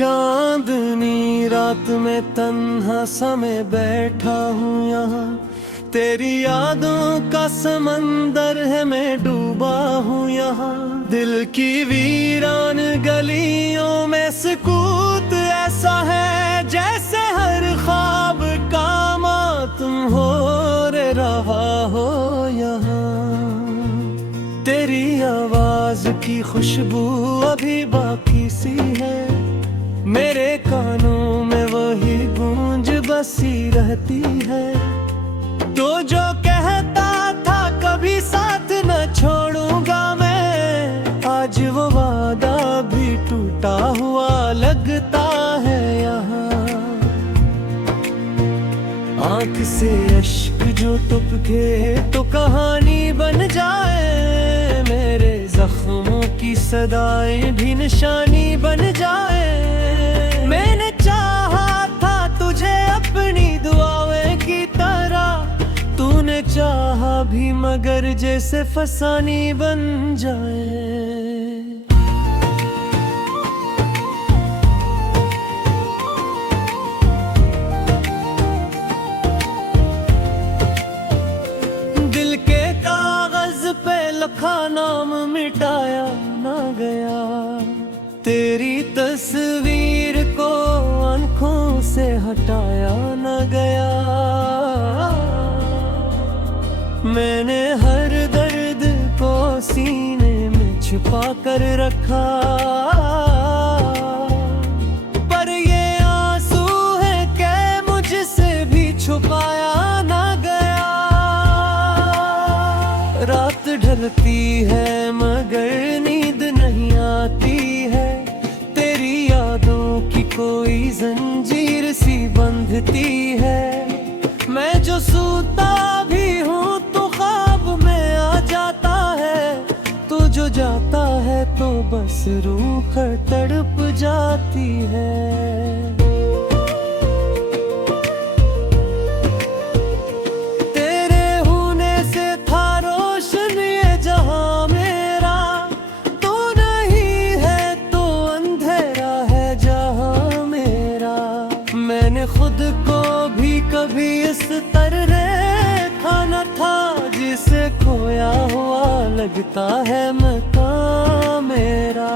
चांदनी रात में तन्हा समय बैठा हूँ यहाँ, तेरी यादों का समंदर है, मैं डूबा हूँ यहाँ। दिल की वीरान गलियों में सुकूत ऐसा है, जैसे हर ख्वाब का मातम हो रे रहा हो यहाँ। तेरी आवाज की खुशबू अभी बाकी सी है, मेरे कानों में वही गूंज बसी रहती है। तो जो कहता था कभी साथ न छोड़ूंगा मैं, आज वो वादा भी टूटा हुआ लगता है यहाँ। आंख से अश्क जो टपके तो कहानी बन जाए, मेरे जख्मों की सदाएं भी निशानी बन जाए। मैंने चाहा था तुझे अपनी दुआओं की तरह, तूने चाहा भी मगर जैसे फसानी बन जाए। दिल के कागज पे लिखा नाम मिटाया ना गया, तेरी तस्वीर को आंखों से हटाया न गया। मैंने हर दर्द को सीने में छुपा कर रखा, पर ये आंसू है कि मुझसे भी छुपाया न गया। रात ढलती है मगर नींद नहीं आती है, तेरी यादों की कोई जंजीर सी बंधती है। मैं जो सोता भी हूँ तो ख्वाब में आ जाता है, तू जो जाता है तो बस रूह तड़प जाती है। तेरे होने से था रोशन ये जहां मेरा, तू नहीं है तो अंधेरा है जहां मेरा। मैंने खुद को भी कभी इस तरह देखा न था, जिसे खोया हुआ लगता है मकाम मेरा।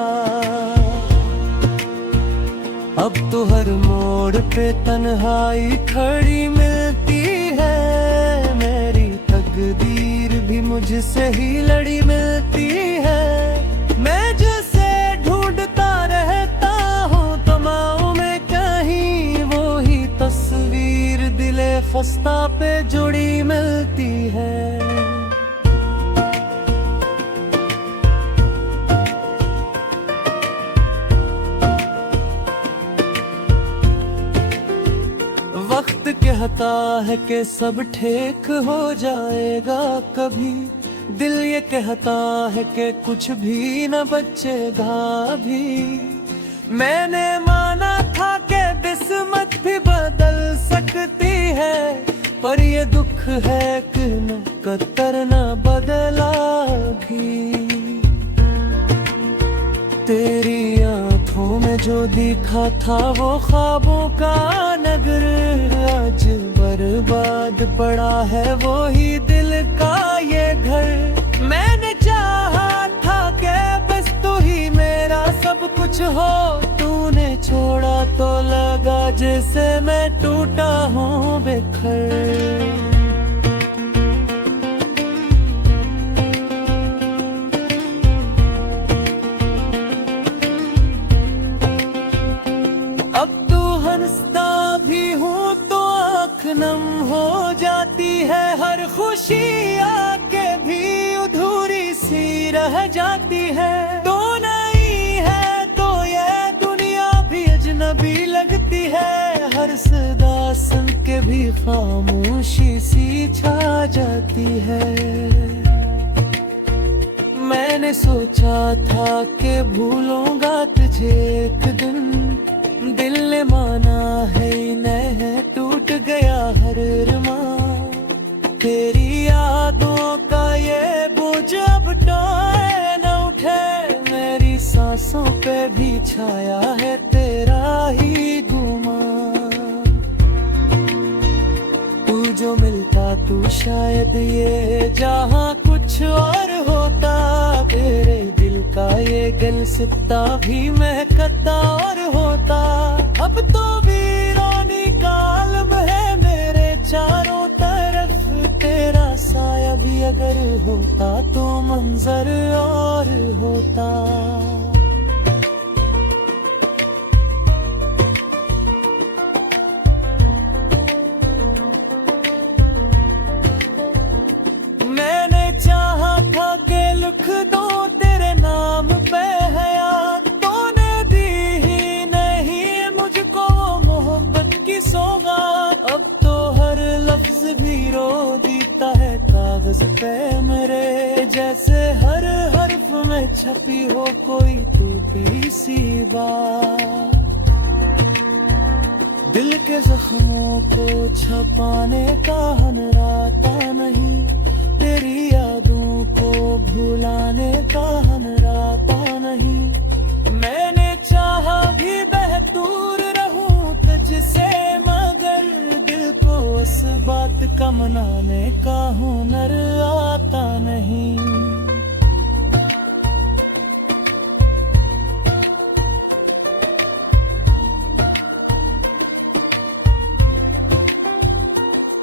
अब तो हर मोड़ पे तन्हाई खड़ी मिलती है, मेरी तकदीर भी मुझसे ही लड़ी मिलती है। मैं जिसे ढूंढता रहता हूँ तमाम में कहीं, वो ही तस्वीर दिले खस्ता पे जुड़ी मिलती है। वक्त कहता है कि सब ठीक हो जाएगा कभी, दिल ये कहता है कि कुछ भी न बचेगा अभी। मैंने माना था कि किस्मत भी बदल सकती है, पर ये दुख है कि न कतर न बदला भी। तेरी आंखों में जो दिखा था वो ख्वाबों का नगर, आज बर्बाद पड़ा है वो ही दिल का ये घर। मैंने चाहा था कि बस तू ही मेरा सब कुछ हो, तूने छोड़ा तो लगा जैसे मैं टूटा हूँ बेखर। नम हो जाती है हर खुशी, आके भी अधूरी सी रह जाती है। तो नहीं है तो ये दुनिया भी अजनबी लगती है, हर सदा सुन के भी खामोशी सी छा जाती है। मैंने सोचा था कि भूलूंगा तुझे एक दिन, दिल ने माना है नहीं टूट गया हर अरमां। तेरी यादों का ये बोझ अब टोए न उठे, मेरी सांसों पे भी छाया है तेरा जो मिलता तू शायद ये जहाँ कुछ और होता। तेरे दिल का ये गुलसिता भी महकता और होता। अब तो वीरानी का आलम है मेरे चारों तरफ। तेरा साया भी अगर होता तो मंजर और होता। मैंने चाहा था कि लिख दो तेरे नाम पे हयात, तूने दी ही नहीं मुझको मोहब्बत की सौगात। अब तो हर लफ्ज भी रो देता है कागज पे मेरे, जैसे हर हर्फ में छपी हो कोई टूटी सी बात। दिल के जख्मों को छपाने का हनराता नहीं, तेरी यादों को भुलाने का हनराता नहीं। मैंने चाहा भी बेहतूर रहूं तुझसे, मगर दिल को उस बात का मनाने का हुनर आता नहीं।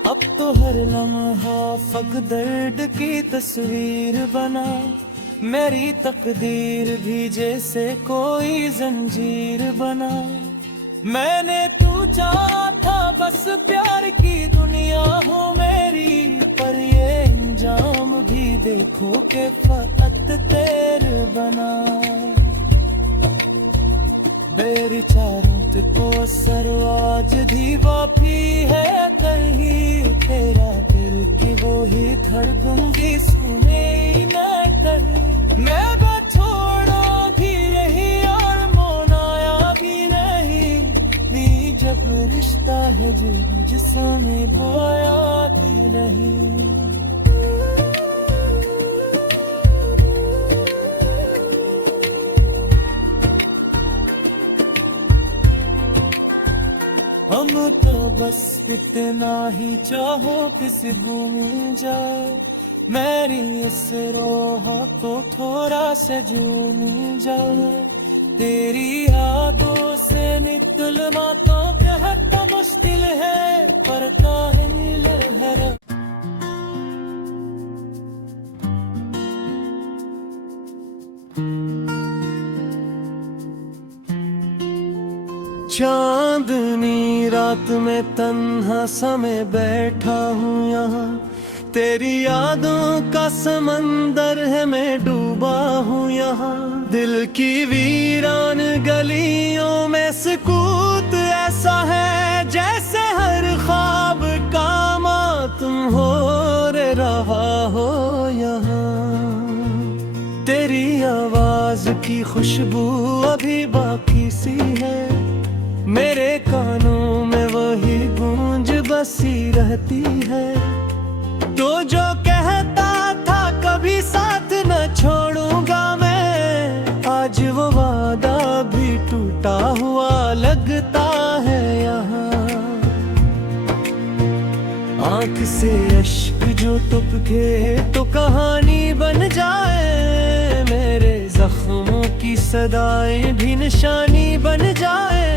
अब तो हर लम्हा फक दर्द की तस्वीर बना, मेरी तकदीर भी जैसे कोई जंजीर बना। मैंने तू चाहा था बस प्यार की दुनिया हो मेरी, पर ये इंजाम भी देखो के फकत तेरे बना। बेचारों को सरवाज दीवापी है कहीं, तेरा दिल की वो ही धड़कूंगी सुने ही न कहीं। मैं छोड़ो भी यही और मोनाया भी नहीं, भी जब रिश्ता है जिसमें बोया भी नहीं। हम तो बस इतना ही चाहो किसी भूल जाए, मेरी इस रोह को थोड़ा सजून जाए। तेरी यादों से निकलना तो बेहद मुश्किल है, पर काहिल है। चांदनी रात में तन्हा समय बैठा हूँ यहाँ, तेरी यादों का समंदर है मैं डूबा हूँ यहाँ। दिल की वीरान गलियों में सुकूत ऐसा है, जैसे हर ख्वाब का मातम हो रे रहा हो यहाँ। तेरी आवाज की खुशबू अभी बाकी सी है, मेरे कानों में वही गूंज बसी रहती है। तो जो कहता था कभी साथ न छोड़ूंगा मैं, आज वो वादा भी टूटा हुआ लगता है यहाँ। आंख से अश्क जो टपके तो कहानी बन जाए, मेरे जख्मों की सदाएं भी निशानी बन जाए।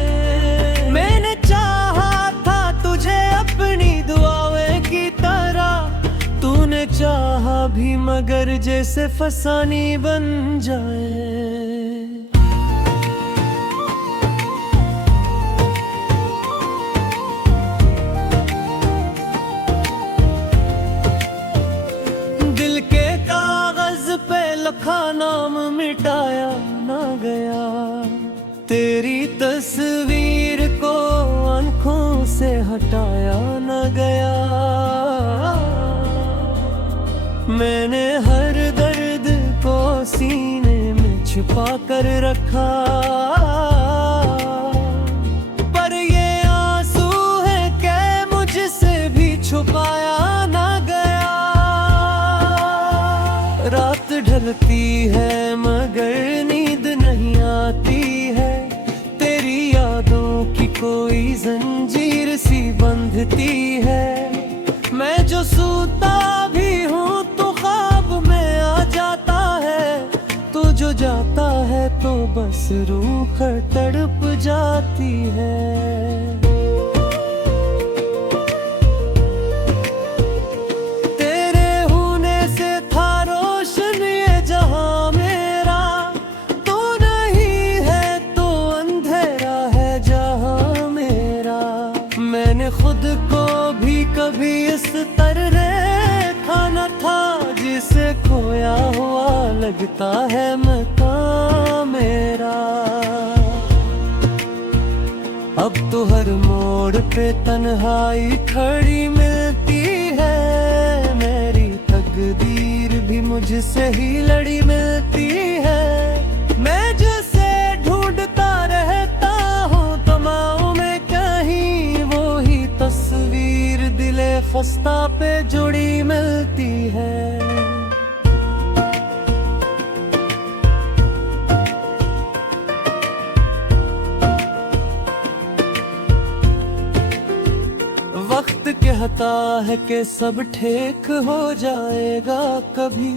मैंने चाहा था तुझे अपनी दुआओं की तरह, तूने चाहा भी मगर जैसे फसानी बन जाए। दिल के कागज पे लिखा नाम मिटाया ना गया, तेरी तस्वीर को आंखों से हटाया न गया। मैंने हर दर्द को सीने में छुपा कर रखा, पर ये आंसू है कि मुझसे भी छुपाया न गया। रात ढलती है मगर नींद नहीं आती है, तेरी यादों की कोई जंजीर सी बंधती है। सोता भी हूँ तो ख्वाब में आ जाता है, तू जो जाता है तो बस रूह तड़प जाती है। तेरे होने से था रोशन ये जहां मेरा, तू नहीं है तो अंधेरा है जहां मेरा। मैंने खुद को भी कभी इस तरह देखा न था, जिसे खोया हुआ लगता है मकाम मेरा। अब तो हर मोड़ पे तन्हाई खड़ी मिलती है, मेरी तकदीर भी मुझसे ही लड़ी मिलती है। मैं जिसे ढूंढता रहता हूँ तमाम में कहीं, वो ही तस्वीर दिले खस्ता पे जुड़ी मिलती है। वक्त कहता है कि सब ठीक हो जाएगा कभी,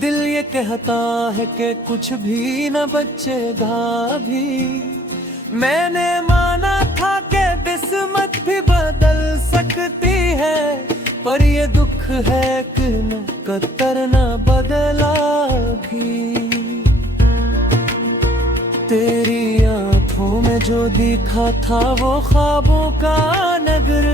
दिल ये कहता है कि कुछ भी न बचेगा अभी। मैंने माना था कि किस्मत भी बदल सकती है, पर ये दुख है कि न कतर न बदला भी। तेरी आंखों में जो दिखा था वो ख्वाबों का नगर,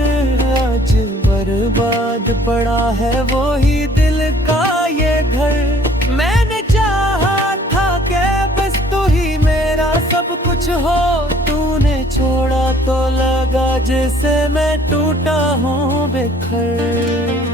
आज बर्बाद पड़ा है वो ही दिल का ये घर। मैंने चाहा था कि बस तू ही मेरा सब कुछ हो, तूने छोड़ा तो लगा जैसे मैं टूटा हूँ बिखर।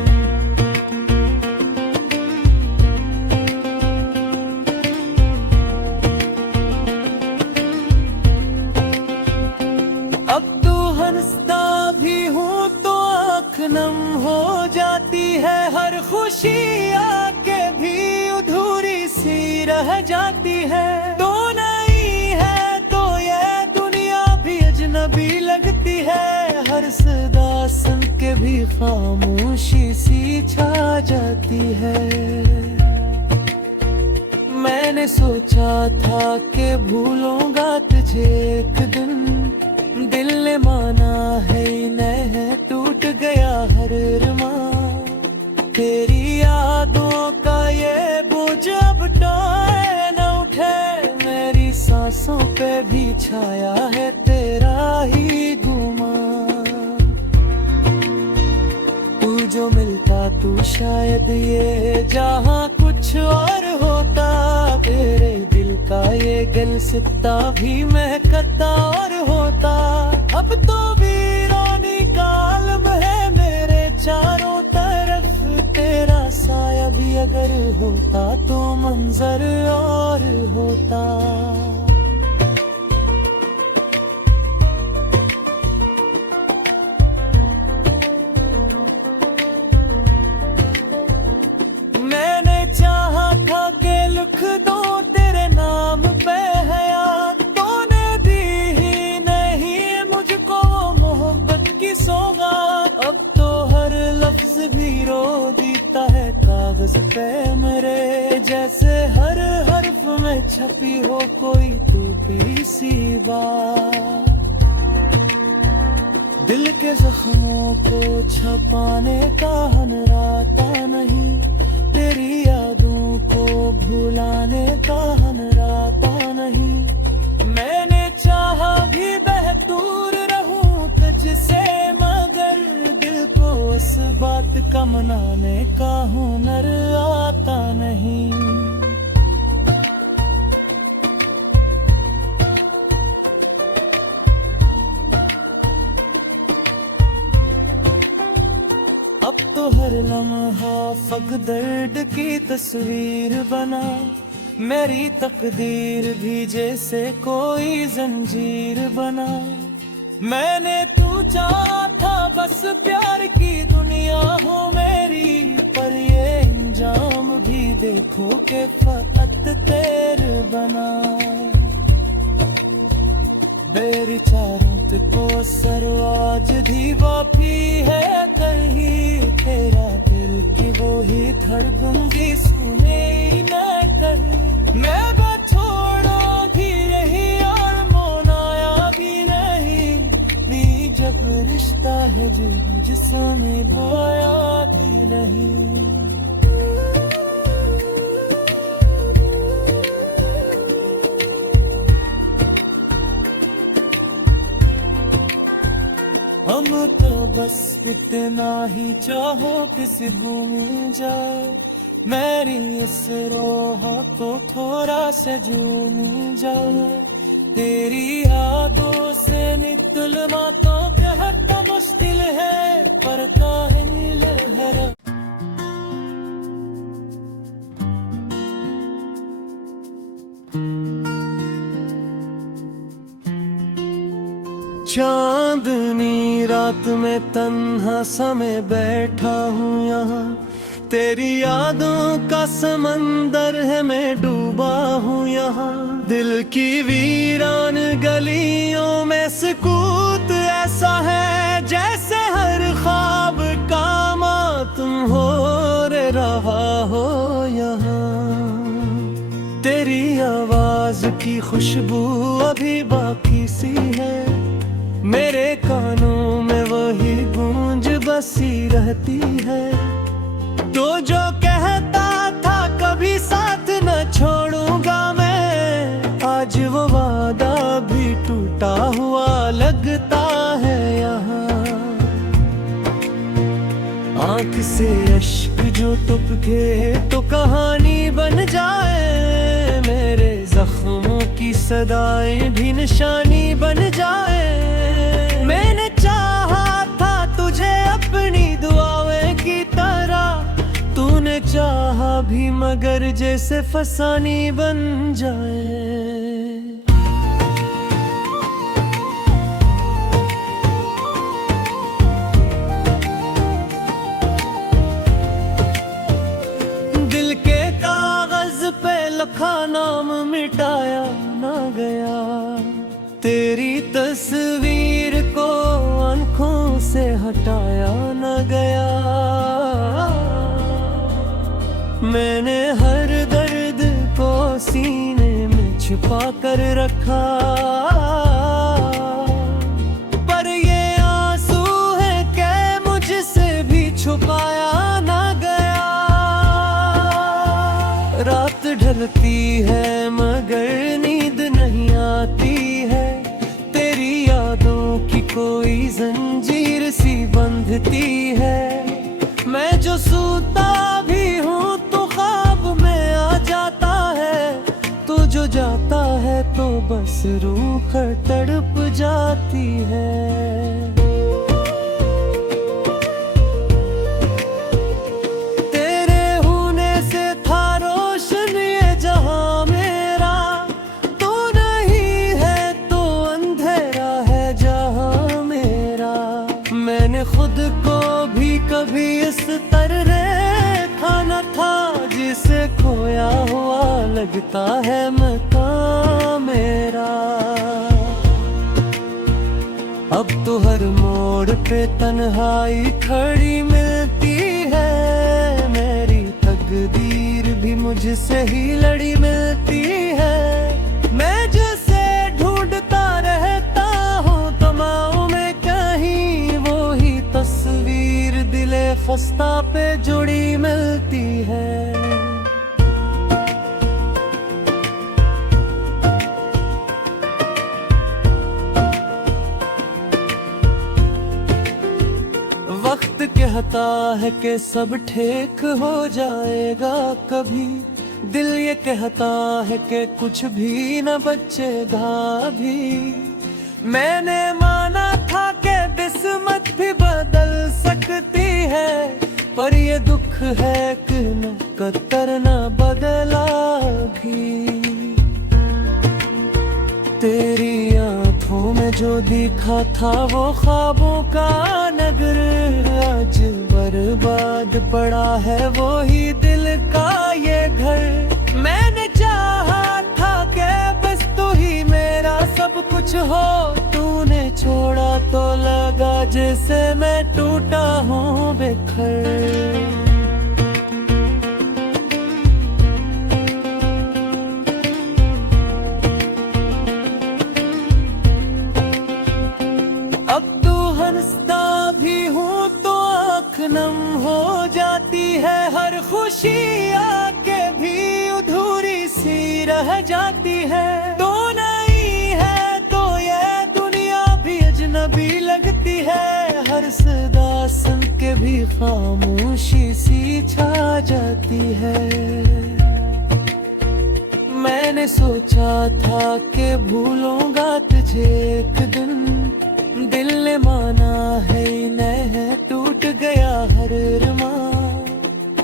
नम हो जाती है हर खुशी आके भी अधूरी सी रह जाती है। तो नहीं है तो ये दुनिया भी अजनबी लगती है, हर सदा सुन के भी खामोशी सी छा जाती है। मैंने सोचा था कि भूलूंगा तुझे एक दिन, दिल ने माना है नहीं टूट गया हर अरमान। तेरी यादों का ये बोझ अब टोए न उठे, मेरी सांसों पे भी छाया है तेरा ही गुमान। तू जो मिलता तू शायद ये जहां कुछ और होता, तेरे दिल का ये गुलसिता भी महकता और होता। अब तो वीरानी का आलम है मेरे चारों तरफ, तेरा साया भी अगर होता तो मंजर और होता। मैंने चाहा था कि लिख दो तेरे नाम पे हयात, तूने दी ही नहीं मुझको मोहब्बत की सौगात। अब तो हर लफ्ज भी रो देता है कागज पे मेरे, जैसे हर हर्फ में छपी हो कोई टूटी सी बात। दिल के जख्मों को छपाने का हनराता नहीं, तेरी यादों को भुलाने का हनराता नहीं। मैंने चाहा भी दूर रहूं तुझसे, मगर दिल को उस बात का मनाने का हुनर आता नहीं। अब तो हर लम्हा फक दर्द की तस्वीर बना, मेरी तकदीर भी जैसे कोई जंजीर बना। मैंने तू चाहा था बस प्यार की दुनिया हो मेरी, पर ये इंजाम भी देखो के फकत तेरे बना। बेचारों को सरवाज दी वापी है कहीं, तेरा धड़कूंगी सुने ही न कर। मैं बछोड़ा भी रही और मोनाया भी नहीं, भी जब रिश्ता है जिसमें बोया भी नहीं। हम तो बस इतना ही चाहो किसी घूम जाए, मेरी इस रोह को थोड़ा सजूम जाए। तेरी यादों से निकलना तो कहता मुश्किल है, पर काहिल है। चांदनी रात में तन्हा समय बैठा हूँ यहाँ, तेरी यादों का समंदर है मैं डूबा हूँ यहाँ। दिल की वीरान गलियों में सुकूत ऐसा है, जैसे हर ख्वाब का मातम हो रे रहा हो यहाँ। तेरी आवाज की खुशबू अभी बाकी सी है, मेरे कानों में वही गूंज बसी रहती है। तो जो कहता था कभी साथ न छोड़ूंगा मैं, आज वो वादा भी टूटा हुआ लगता है यहाँ। आंख से अश्क जो टपके तो कहानी बन जाए, मेरे जख्मों की सदाएं भी निशानी बन जाए। मैंने चाहा था तुझे अपनी दुआओं की तरह, तूने चाहा भी मगर जैसे फसानी बन जाए। दिल के कागज पे लिखा नाम मिटाया ना गया, तेरी तस्वीर को आंखों से हटाया न गया। मैंने हर दर्द को सीने में छुपा कर रखा, पर ये आंसू है कि मुझसे भी छुपाया न गया। रात ढलती है मगर नींद नहीं आती है, तेरी यादों की कोई जंजीर सी बंधती है। मैं जो सोता भी हूँ तो ख्वाब में आ जाता है, तू जो जाता है तो बस रूह तड़प जाती है। तेरे होने से था रोशन ये जहां मेरा, तू नहीं है तो अंधेरा है जहां मेरा। मैंने खुद को भी कभी इस तरह देखा न था, जिसे खोया हुआ लगता है मकाम मेरा। अब तो हर मोड़ पे तन्हाई खड़ी मिलती है, मेरी तकदीर भी मुझसे ही लड़ी मिलती है। मैं जिसे ढूंढता रहता हूँ तमाम में कहीं, वो ही तस्वीर दिले खस्ता पे जुड़ी मिलती है। वक्त कहता है कि सब ठीक हो जाएगा कभी, दिल ये कहता है कि कुछ भी न बचेगा अभी। मैंने माना था कि किस्मत भी बदल सकती है, पर ये दुख है कि न कतर न बदला भी। तेरी आंखों में जो दिखा था वो ख्वाबों का नगर, आज बर्बाद पड़ा है वो ही दिल का ये घर। मैंने चाहा था कि बस तू ही मेरा सब कुछ हो, तूने छोड़ा तो लगा जैसे मैं टूटा हूँ बेखर। जाती है हर खुशी आके भी अधूरी सी रह जाती है। तो नहीं है तो ये दुनिया भी अजनबी लगती है, हर सदा सुन के भी खामोशी सी छा जाती है। मैंने सोचा था कि भूलूंगा तुझे एक दिन, दिल ने माना है नहीं, टूट गया हर अरमां।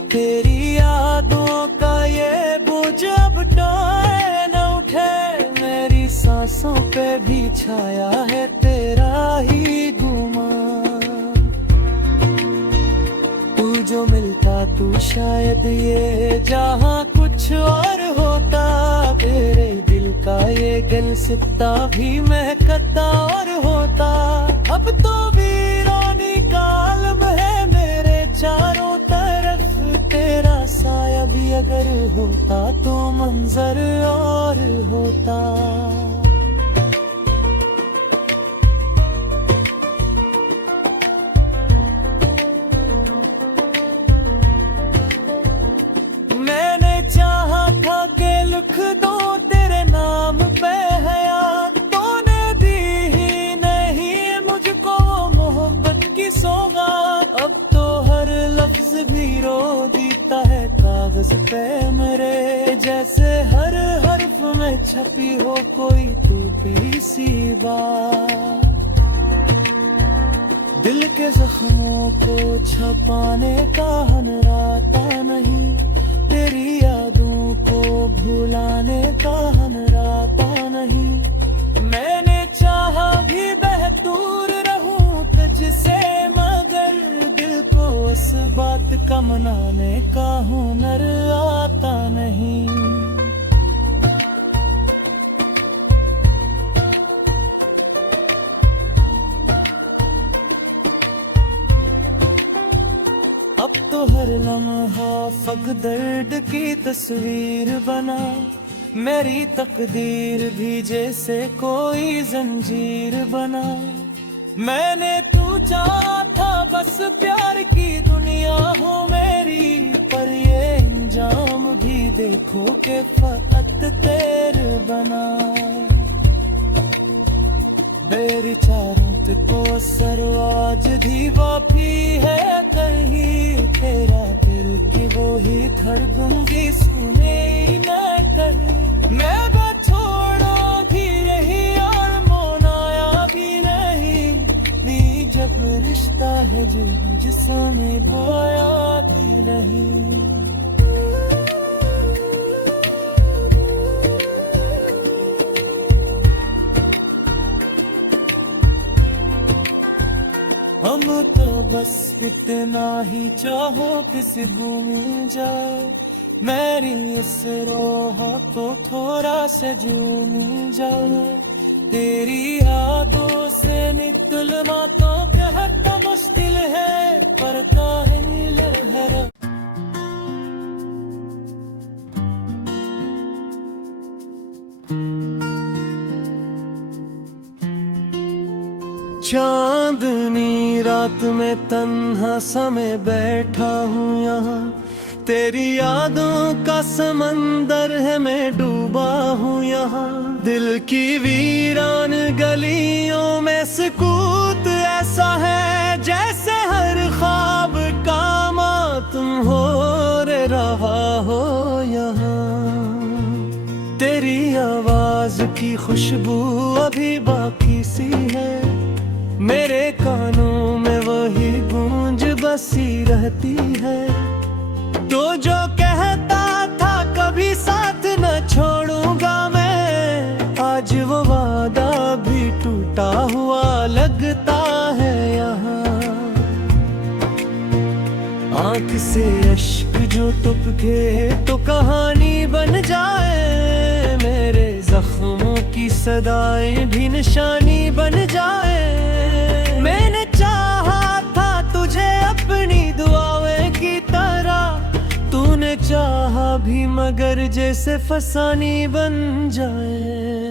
तेरी यादों का ये बोझ अब टोए न उठे, मेरी सांसों पे भी छाया है तेरा ही गुमां। तू जो मिलता तू शायद ये जहां कुछ और होता, तेरे दिल का ये गलसिता भी महकता और होता। अब तो वीरानी का आलम है मेरे चारों तरफ, तेरा साया भी अगर होता तो मंजर और होता। मैंने चाहा था कि लिख दो तेरे नाम पे हयात, तूने दी ही नहीं मुझको मोहब्बत की सौगात। अब तो हर लफ्ज भी रो देता है कागज पे मेरे, जैसे हर हर्फ में छपी हो कोई टूटी सी बात। दिल के जख्मों को छपाने का हनराता नहीं, तेरी यादों को भुलाने का हनराता नहीं। मैंने चाहा भी बेहतूर रहूं तुझसे, मगर दिल को उस बात का मनाने का हुनर आता नहीं। अब तो हर लम्हा फक दर्द की तस्वीर बना, मेरी तकदीर भी जैसे कोई जंजीर बना। मैंने तू चाहा था बस प्यार की दुनिया हो मेरी, पर ये इंजाम भी देखो के फकत तेरे बना। बेचारों को सरवाज दीवाफी है कहीं, तेरा दिल की वो ही धड़कूंगी सुने न कहीं। मैं छोड़ोगी यही और मोनाया भी नहीं, नी जब रिश्ता है जिसमें बोया भी नहीं। हम तो बस इतना ही चाहो किसी गुम जाए, मेरी इस रोह को थोड़ा सा झूम जाए। तेरी यादों से निकलना तो कहता मुश्किल है, पर काहिल है। चांदनी रात में तन्हा समय बैठा हूँ यहाँ, तेरी यादों का समंदर है मैं डूबा हूँ यहाँ। दिल की वीरान गलियों में सुकूत ऐसा है, जैसे हर ख्वाब का मातम हो रहा हो यहाँ। तेरी आवाज की खुशबू अभी बाकी सी है, मेरे कानों में वही गूंज बसी रहती है। तो जो कहता था कभी साथ न छोड़ूंगा मैं, आज वो वादा भी टूटा हुआ लगता है यहाँ। आंख से अश्क जो टपके तो कहानी बन जाए, मेरे जख्मों की सदाएं भी निशानी बन जाए। मैंने चाहा था तुझे अपनी दुआओं की तरह, तूने चाहा भी मगर जैसे फसानी बन जाए।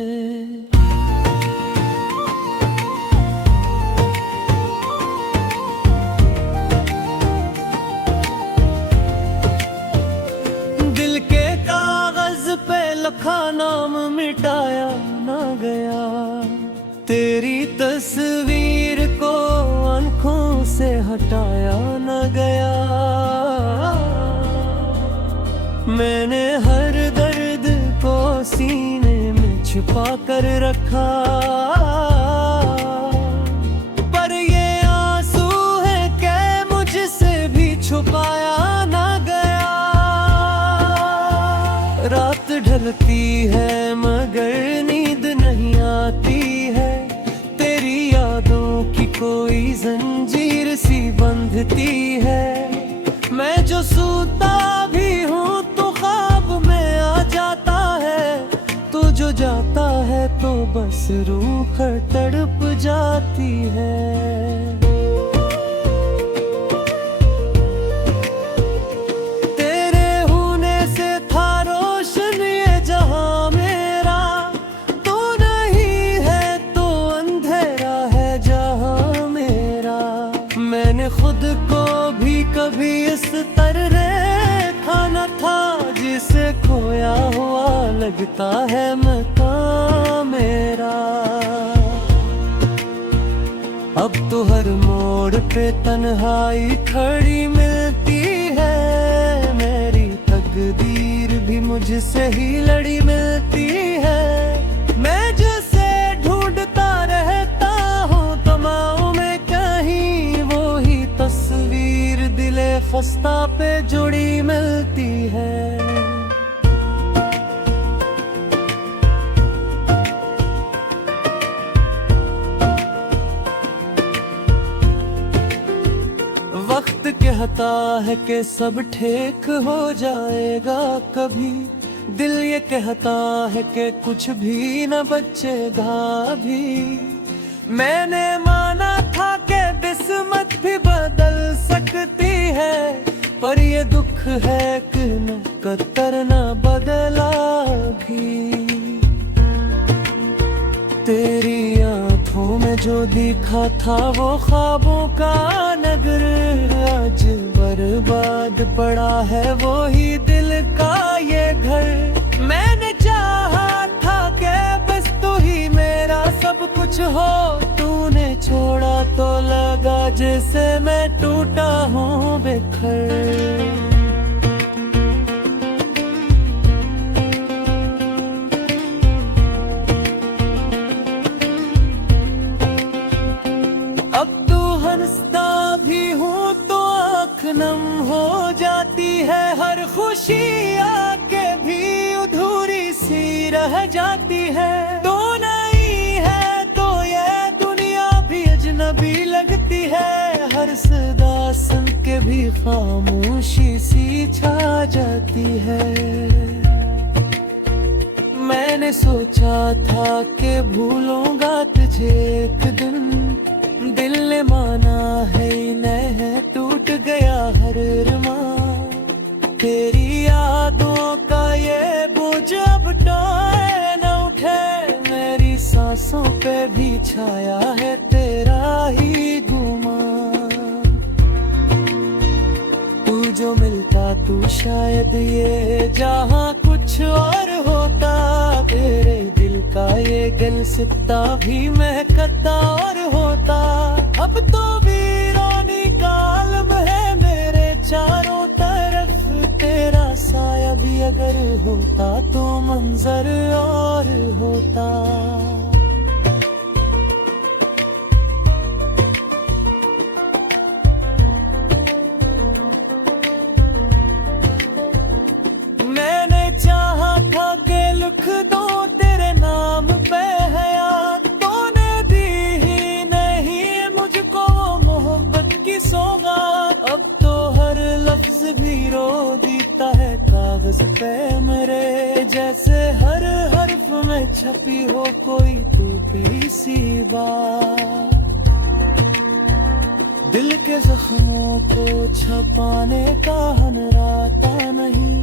हटाया न गया। मैंने हर दर्द को सीने में छुपा कर रखा, पर ये आंसू है कि मुझसे भी छुपाया न गया। रात ढलती है मगर नींद नहीं आती है, तेरी यादों की कोई जंजीर सी बंधती है। मैं जो सोता भी हूँ तो ख्वाब में आ जाता है, तू जो जाता है तो बस रूह तड़प जाती है। तेरे होने से था रोशन ये जहां मेरा, तू नहीं है तो अंधेरा है जहां मेरा। मैंने खुद को भी कभी इस तरह देखा न था, जिसे खोया हुआ लगता है मकाम मेरा। अब तो हर मोड़ पे तन्हाई खड़ी मिलती है, मेरी तकदीर भी मुझसे ही लड़ी मिलती है। मैं जिसे ढूंढता रहता हूँ तमाम में कहीं, वो ही तस्वीर दिले खस्ता पे जुड़ी मिलती है। वक्त कहता है कि सब ठीक हो जाएगा कभी, दिल ये कहता है कि कुछ भी न बचेगा अभी। मैंने माना था कि किस्मत भी बदल सकती है, पर ये दुख है कि न कतर न बदला भी। तेरी आंखों में जो दिखा था वो ख्वाबों का नगर, आज बर्बाद पड़ा है वो ही दिल का ये घर। मैंने चाहा था कि बस तू ही मेरा सब कुछ हो, तूने छोड़ा तो लगा जैसे मैं टूटा हूँ बिखर। नम हो जाती है हर खुशी आके भी अधूरी सी रह जाती है। तो नहीं है तो ये दुनिया भी अजनबी लगती है, हर सदा सुन के भी खामोशी सी छा जाती है। मैंने सोचा था कि भूलूंगा तुझे एक दिन, दिल ने माना है नहीं टूट गया हर अरमान। तेरी यादों का ये बोझ अब टोए न उठे, मेरी सांसों पे भी छाया है तेरा ही गुमान। तू जो मिलता तू शायद ये जहां कुछ और होता, तेरे दिल का ये गुलसिता भी महकता और होता। अब तो वीरानी का आलम है मेरे चारों तरफ, तेरा साया भी अगर होता तो मंजर और होता। मैंने चाहा था कि लिख दो तेरे नाम पे हयात, तूने दी ही नहीं मुझको मोहब्बत की सौगात। अब तो हर लफ्ज भी रो देता है कागज पे मेरे, जैसे हर हर्फ में छपी हो कोई टूटी सी बात। दिल के जख्मों को छपाने का हनराता नहीं,